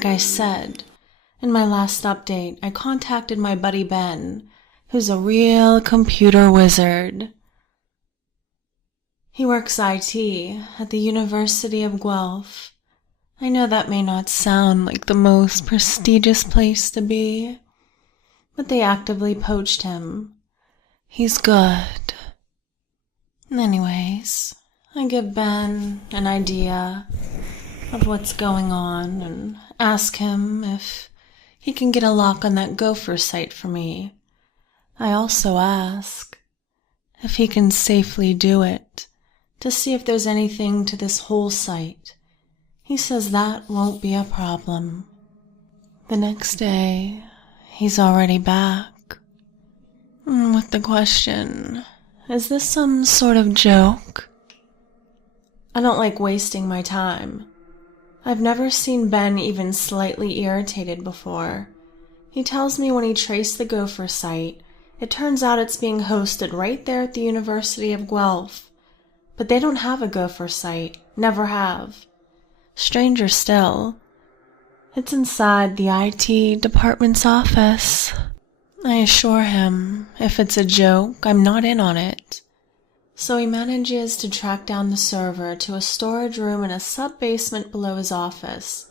like I said, in my last update, I contacted my buddy Ben, who's a real computer wizard. He works IT at the University of Guelph. I know that may not sound like the most prestigious place to be, but they actively poached him. He's good. Anyways, I give Ben an idea of what's going on and ask him if he can get a lock on that Gopher site for me. I also ask if he can safely do it to see if there's anything to this whole site. He says that won't be a problem. The next day, he's already back with the question, is this some sort of joke? I don't like wasting my time. I've never seen Ben even slightly irritated before. He tells me when he traced the Gopher site, it turns out it's being hosted right there at the University of Guelph. But they don't have a Gopher site, never have. Stranger still, it's inside the IT department's office. I assure him, if it's a joke, I'm not in on it. So he manages to track down the server to a storage room in a sub-basement below his office.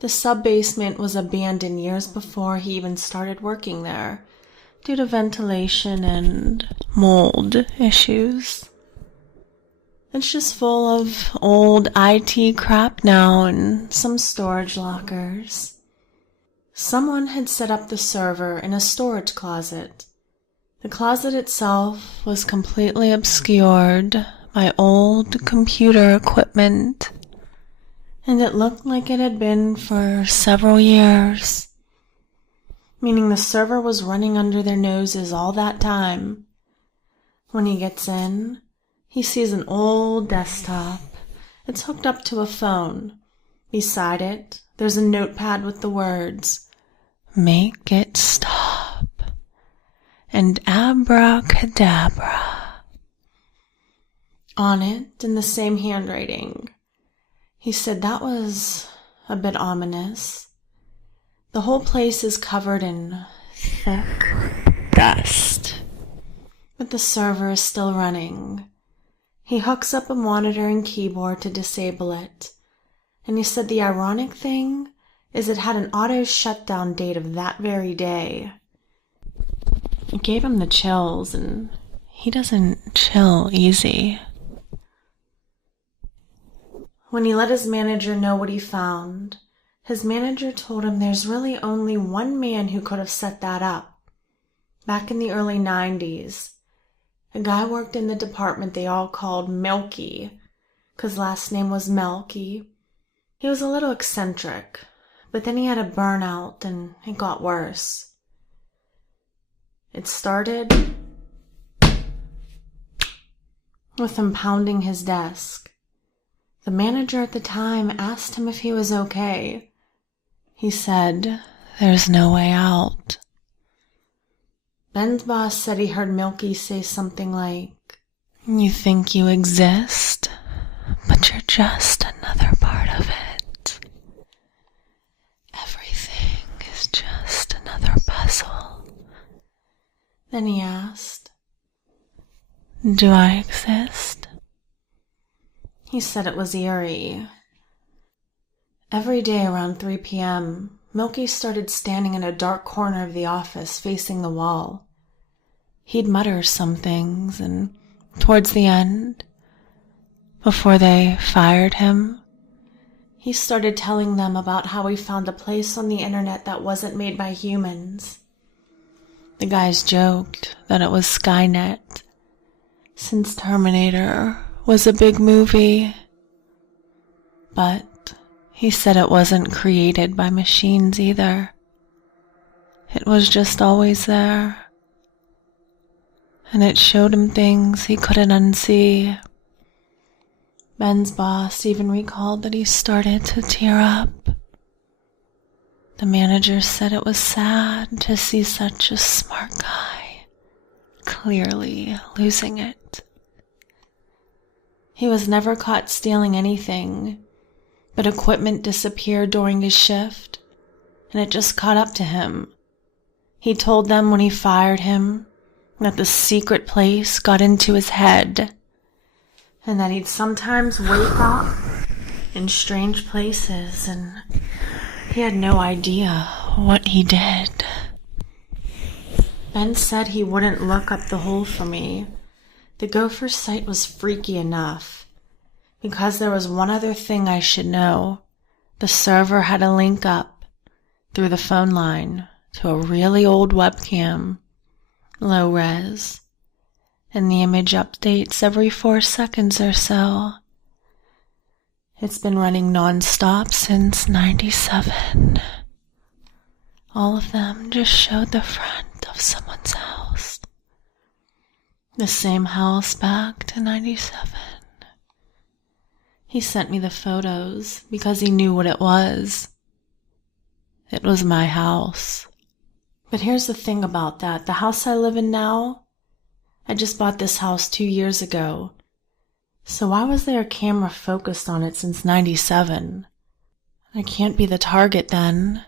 The sub-basement was abandoned years before he even started working there, due to ventilation and mold issues. It's just full of old IT crap now and some storage lockers. Someone had set up the server in a storage closet. The closet itself was completely obscured by old computer equipment, and it looked like it had been for several years, meaning the server was running under their noses all that time. When he gets in, he sees an old desktop. It's hooked up to a phone. Beside it, there's a notepad with the words, "Make it stop," and abracadabra on it in the same handwriting. He said that was a bit ominous. The whole place is covered in thick dust, but the server is still running. He hooks up a monitor and keyboard to disable it, and he said the ironic thing is it had an auto shutdown date of that very day. It gave him the chills, and he doesn't chill easy. When he let his manager know what he found, his manager told him there's really only one man who could have set that up. Back in the early 90s, a guy worked in the department they all called Milky, 'cause last name was Melky. He was a little eccentric, but then he had a burnout and it got worse. It started with him pounding his desk. The manager at the time asked him if he was okay. He said, "There's no way out." Ben's boss said he heard Milky say something like, "You think you exist, but you're just another part of it. Everything is just another puzzle." Then he asked, "Do I exist?" He said it was eerie. Every day around 3 p.m., Milky started standing in a dark corner of the office facing the wall. He'd mutter some things, and towards the end, before they fired him, he started telling them about how he found a place on the internet that wasn't made by humans. The guys joked that it was Skynet, since Terminator was a big movie, but he said it wasn't created by machines either. It was just always there, and it showed him things he couldn't unsee. Ben's boss even recalled that he started to tear up. The manager said it was sad to see such a smart guy clearly losing it. He was never caught stealing anything, but equipment disappeared during his shift, and it just caught up to him. He told them when he fired him that the secret place got into his head, and that he'd sometimes wake up in strange places, and he had no idea what he did. Ben said he wouldn't look up the hole for me. The gopher site was freaky enough, because there was one other thing I should know. The server had a link up through the phone line to a really old webcam, low res, and the image updates every 4 seconds or so. It's been running non-stop since '97. All of them just showed the front of someone's house. The same house back to '97. He sent me the photos because he knew what it was. It was my house. But here's the thing about that. The house I live in now, I just bought this house 2 years ago. So why was there a camera focused on it since '97? I can't be the target then.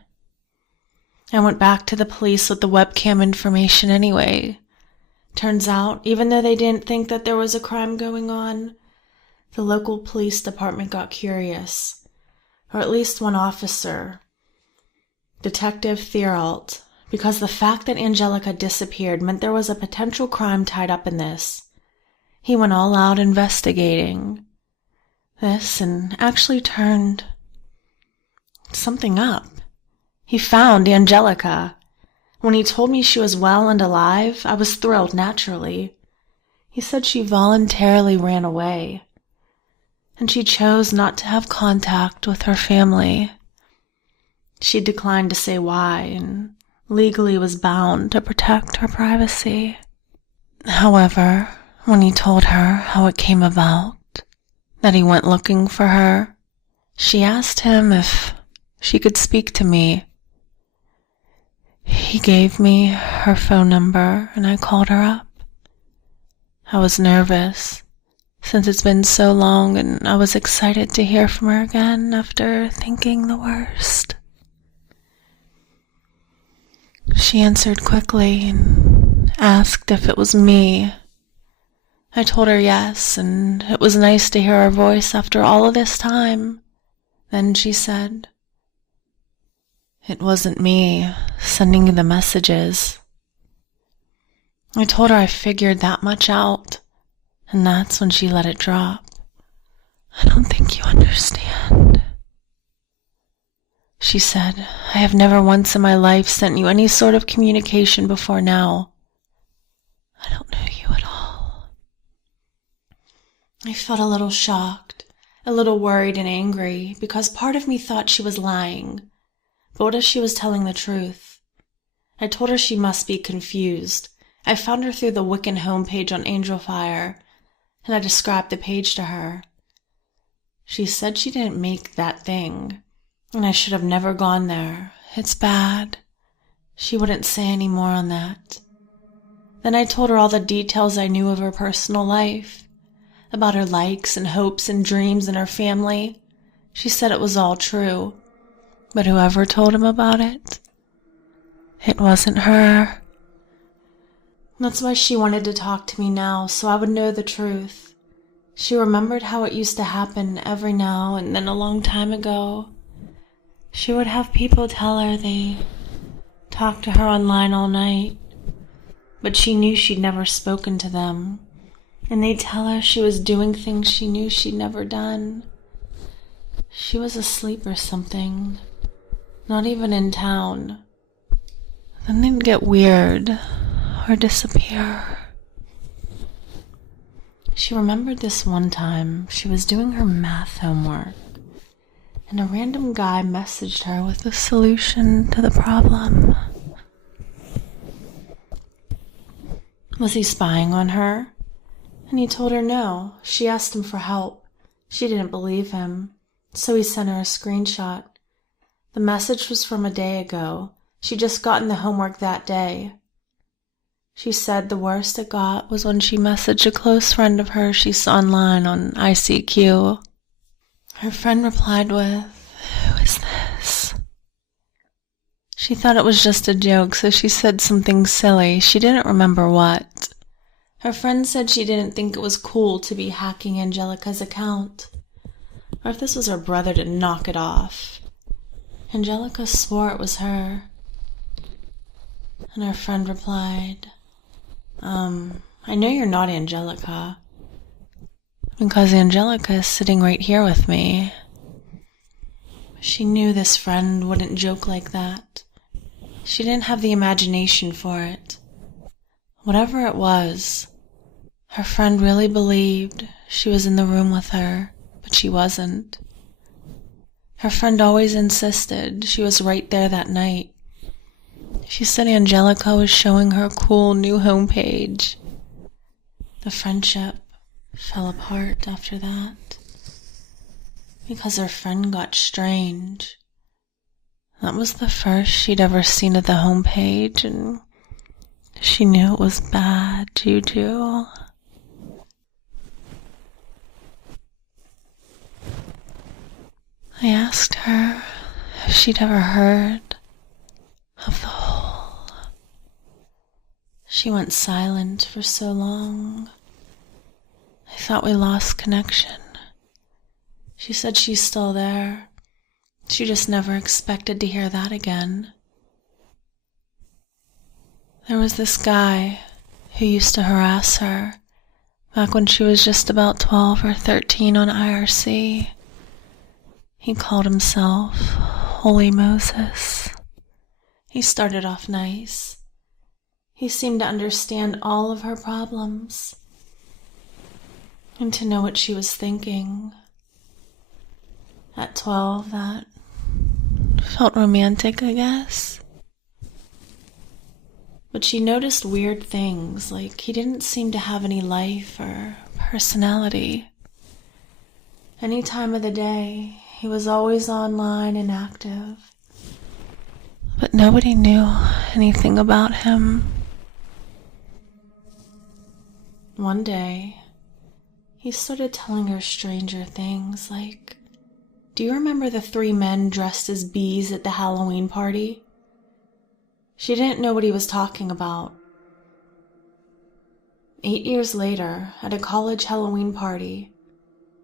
I went back to the police with the webcam information anyway. Turns out, even though they didn't think that there was a crime going on, the local police department got curious. Or at least one officer, Detective Thieralt, because the fact that Angelica disappeared meant there was a potential crime tied up in this. He went all out investigating this and actually turned something up. He found Angelica. When he told me she was well and alive, I was thrilled naturally. He said she voluntarily ran away, and she chose not to have contact with her family. She declined to say why, and legally was bound to protect her privacy. However, when he told her how it came about, that he went looking for her, she asked him if she could speak to me. He gave me her phone number and I called her up. I was nervous since it's been so long, and I was excited to hear from her again after thinking the worst. She answered quickly and asked if it was me. I told her yes, and it was nice to hear her voice after all of this time. Then she said, "It wasn't me sending you the messages." I told her I figured that much out, and that's when she let it drop. "I don't think you understand." She said, "I have never once in my life sent you any sort of communication before now. I don't know you at all." I felt a little shocked, a little worried and angry, because part of me thought she was lying. But what if she was telling the truth? I told her she must be confused. I found her through the Wiccan homepage on Angelfire, and I described the page to her. She said she didn't make that thing, and I should have never gone there. It's bad. She wouldn't say any more on that. Then I told her all the details I knew of her personal life, about her likes and hopes and dreams and her family. She said it was all true, but whoever told him about it, it wasn't her. That's why she wanted to talk to me now, so I would know the truth. She remembered how it used to happen every now and then a long time ago. She would have people tell her they talked to her online all night, but she knew she'd never spoken to them, and they'd tell her she was doing things she knew she'd never done. She was asleep or something, not even in town. Then they'd get weird or disappear. She remembered this one time she was doing her math homework, and a random guy messaged her with the solution to the problem. Was he spying on her? And he told her no. She asked him for help. She didn't believe him, so he sent her a screenshot. The message was from a day ago. She'd just gotten the homework that day. She said the worst it got was when she messaged a close friend of hers she saw online on ICQ. Her friend replied with, "Who is this?" She thought it was just a joke, so she said something silly. She didn't remember what. Her friend said she didn't think it was cool to be hacking Angelica's account, or if this was her brother, to knock it off. Angelica swore it was her. And her friend replied, I know you're not Angelica, because Angelica is sitting right here with me. She knew this friend wouldn't joke like that. She didn't have the imagination for it. Whatever it was, her friend really believed she was in the room with her, but she wasn't. Her friend always insisted she was right there that night. She said Angelica was showing her a cool new homepage. The friendship fell apart after that, because her friend got strange. That was the first she'd ever seen of the homepage, and she knew it was bad juju. I asked her if she'd ever heard of the hole. She went silent for so long. I thought we lost connection. She said she's still there. She just never expected to hear that again. There was this guy who used to harass her back when she was just about 12 or 13 on IRC. He called himself Holy Moses. He started off nice. He seemed to understand all of her problems and to know what she was thinking. At 12, that felt romantic, I guess. But she noticed weird things, like he didn't seem to have any life or personality. Any time of the day, he was always online and active. But nobody knew anything about him. One day, he started telling her stranger things, like, "Do you remember the 3 men dressed as bees at the Halloween party?" She didn't know what he was talking about. 8 years later, at a college Halloween party,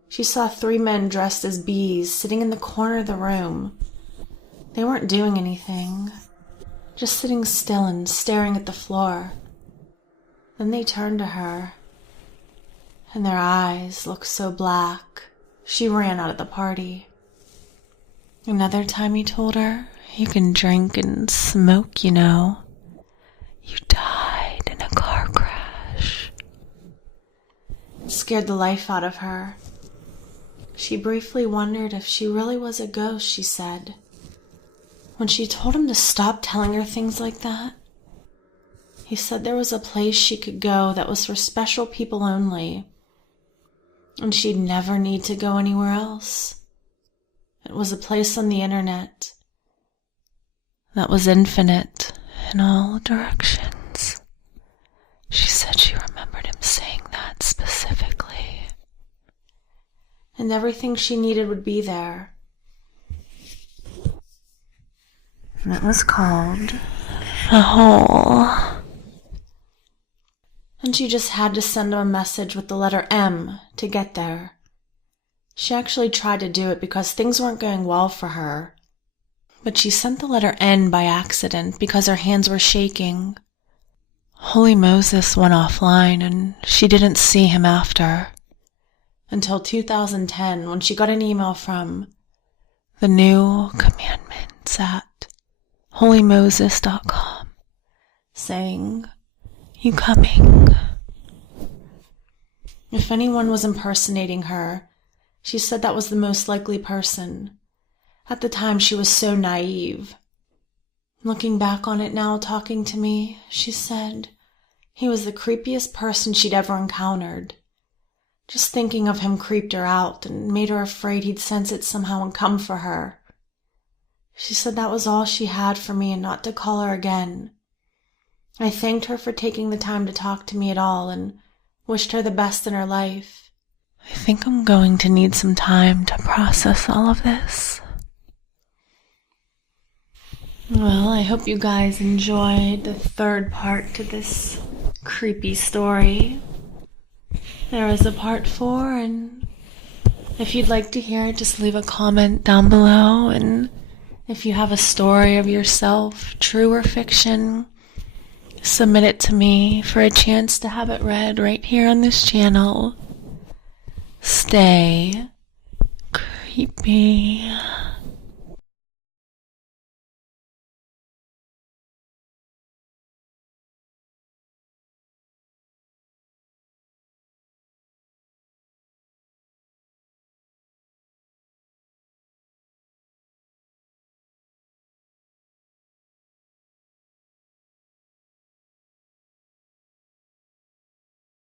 she saw 3 men dressed as bees sitting in the corner of the room. They weren't doing anything, just sitting still and staring at the floor. Then they turned to her, and their eyes looked so black, she ran out of the party. Another time he told her, "You can drink and smoke, you know. You died in a car crash." It scared the life out of her. She briefly wondered if she really was a ghost, she said. When she told him to stop telling her things like that, he said there was a place she could go that was for special people only, and she'd never need to go anywhere else. It was a place on the internet that was infinite in all directions. She said she remembered him saying that specifically. And everything she needed would be there. And it was called the hole. And she just had to send him a message with the letter M to get there. She actually tried to do it because things weren't going well for her. But she sent the letter N by accident because her hands were shaking. Holy Moses went offline and she didn't see him after. Until 2010, when she got an email from the New Commandments at holymoses.com saying, "You coming?" If anyone was impersonating her, she said that was the most likely person. At the time, she was so naive. Looking back on it now, talking to me, she said he was the creepiest person she'd ever encountered. Just thinking of him creeped her out and made her afraid he'd sense it somehow and come for her. She said that was all she had for me and not to call her again. I thanked her for taking the time to talk to me at all and wished her the best in her life. I think I'm going to need some time to process all of this. Well, I hope you guys enjoyed the third part to this creepy story. There is a part 4, and if you'd like to hear it, just leave a comment down below. And if you have a story of yourself, true or fiction, submit it to me for a chance to have it read right here on this channel. Stay creepy.